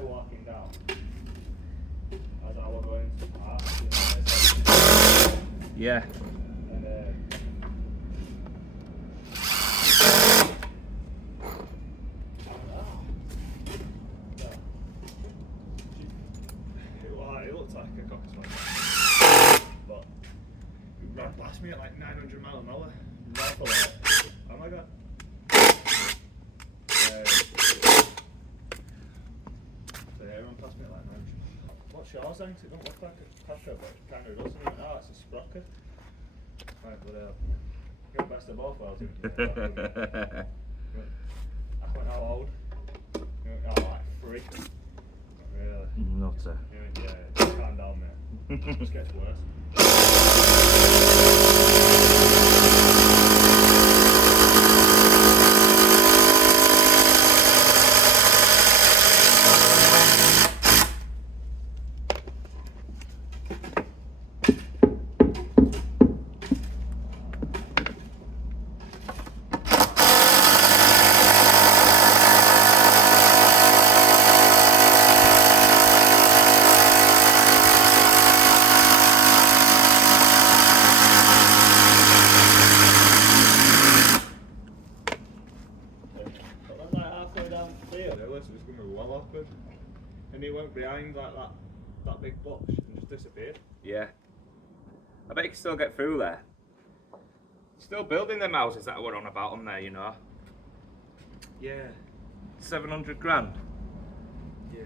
guy walking down as I was going to park. Yeah. And it looked like a cockspur, but it ran past me at like 900 miles an hour. Rifle it. Oh my god. So yeah, it ran past me at like 900. What's yours then? 'Cause it don't look like a packer, but it kind of does. Oh, it's a sprocket. Right, but you're best of both worlds. I went how old? Oh, like 3. Really? Nutter. Yeah, just calm down, mate. It just gets worse. And he went behind like that big bush and just disappeared. Yeah. I bet you can still get through there. Still building them houses that were on about on there, you know. Yeah. 700 grand. Yeah.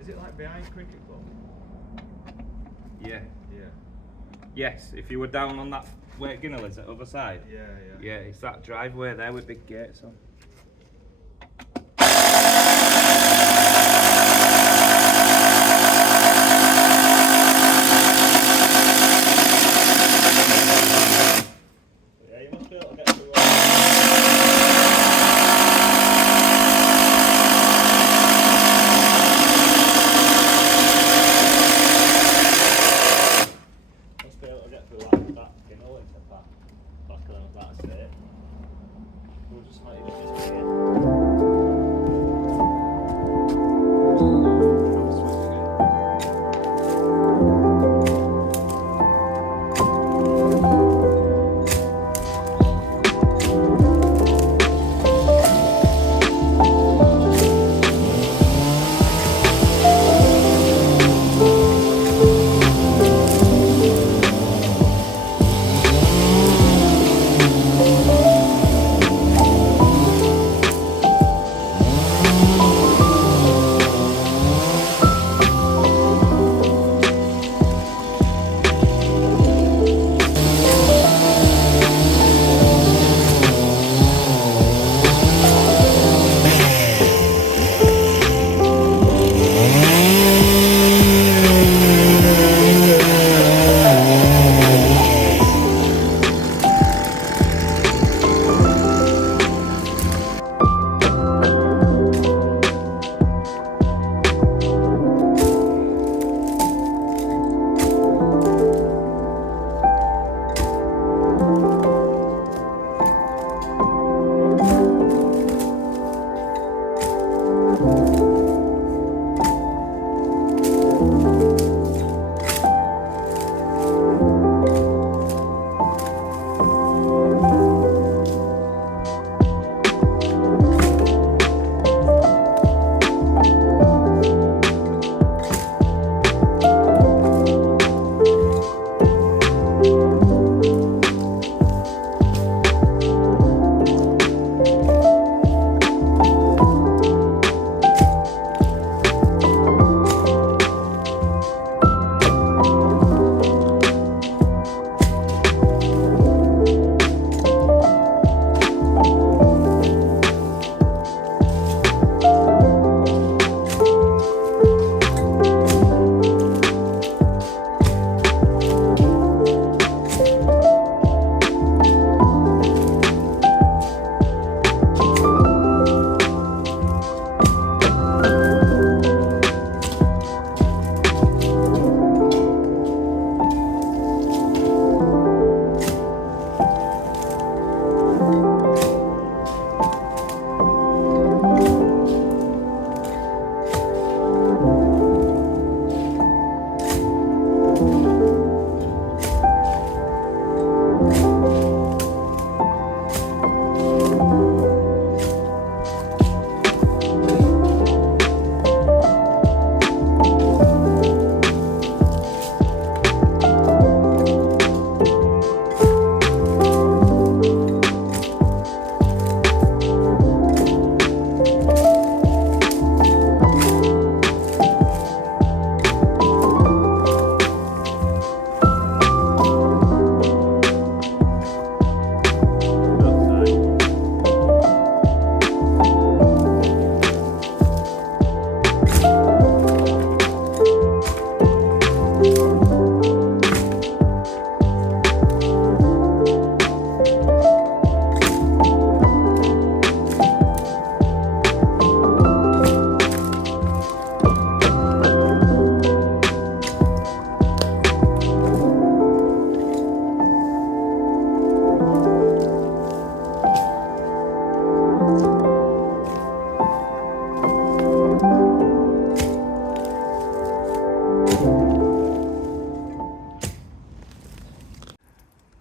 Is it like behind cricket club? Yeah. Yeah. Yes, if you were down on that where Ginnell is, at the other side. Yeah. Yeah, it's that driveway there with big gates on. Yeah, you must be able to get through. Must be able to get through that Ginnell into back of that estate. We'll just let it disappear.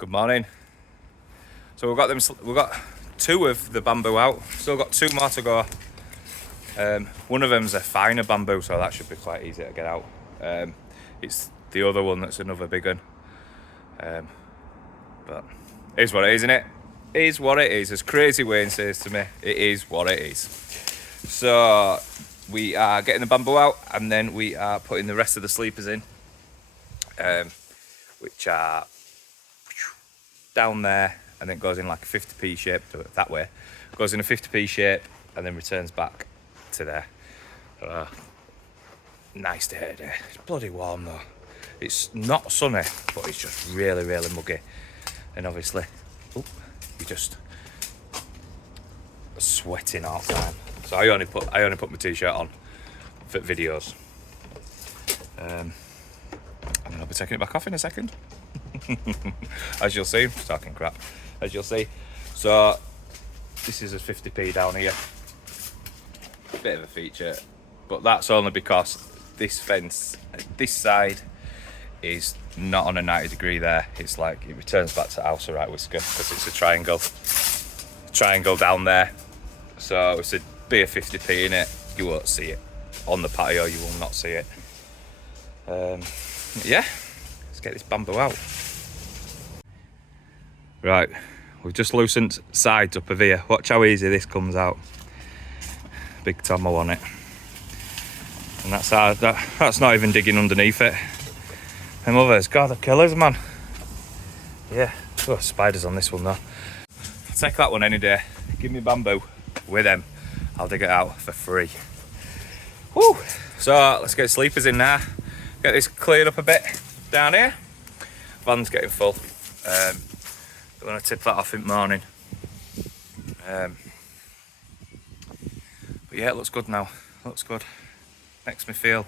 Good morning. So we've got 2 of the bamboo out. Still got 2 more to go. One of them's a finer bamboo, so that should be quite easy to get out. It's the other one that's another big one. But it is what it is, isn't it? It is what it is. As Crazy Wayne says to me, it is what it is. So we are getting the bamboo out, and then we are putting the rest of the sleepers in, which are down there, and then it goes in like a 50p shape, do it that way. Goes in a 50p shape and then returns back to there. Nice day today. It's bloody warm though. It's not sunny, but it's just really, really muggy. And obviously, you just sweating all the time. So I only put my t-shirt on for videos. And then I'll be taking it back off in a second. As you'll see, I'm just talking crap. As you'll see. So this is a 50p down here. Bit of a feature, but that's only because this fence, this side, is not on a 90 degree there. It's like it returns back to house right whisker because it's a triangle down there. So it's a be a 50p in it, you won't see it. On the patio, you will not see it. Yeah, let's get this bamboo out. Right, we've just loosened sides up of here. Watch how easy this comes out. Big Tomo on it. And that's not even digging underneath it. Them others, God, they're killers, man. Yeah, oh, spiders on this one though. I'll take that one any day. Give me bamboo with them. I'll dig it out for free. Woo! So let's get sleepers in now. Get this cleared up a bit down here. Van's getting full. I'm gonna tip that off in the morning. But yeah, it looks good now. Looks good. Makes me feels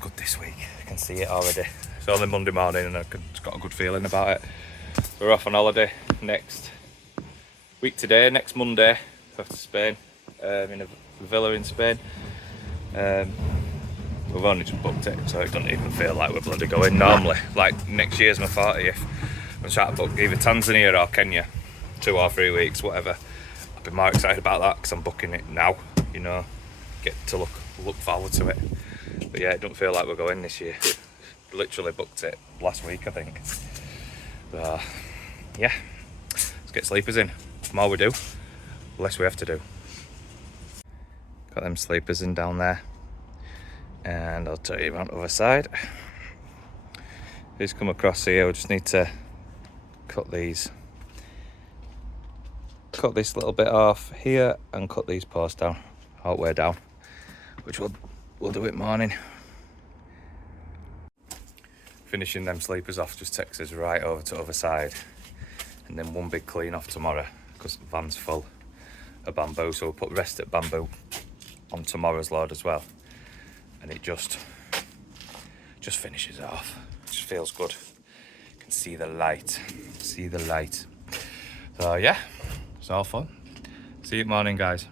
good this week. I can see it already. It's only Monday morning and I've got a good feeling about it. We're off on holiday next week today, next Monday, off to Spain, in a villa in Spain. We've only just booked it, so it doesn't even feel like we're bloody going. Normally, like next year's my 40th, I'm trying to book either Tanzania or Kenya, 2 or 3 weeks, whatever. I'd be more excited about that because I'm booking it now, you know, get to look forward to it. But yeah, it don't feel like we're going this year. Literally booked it last week, I think. Yeah, let's get sleepers in. The more we do, the less we have to do. Got them sleepers in down there. And I'll tell you on the other side. These come across here, we just need to cut this little bit off here and cut these posts down, all the way down, which we'll do it morning. Finishing them sleepers off just takes us right over to the other side, and then one big clean off tomorrow because the van's full of bamboo, so we'll put the rest of bamboo on tomorrow's load as well, and it just finishes it off. It just feels good. You can see the light. So yeah, it's all fun. See you morning, guys.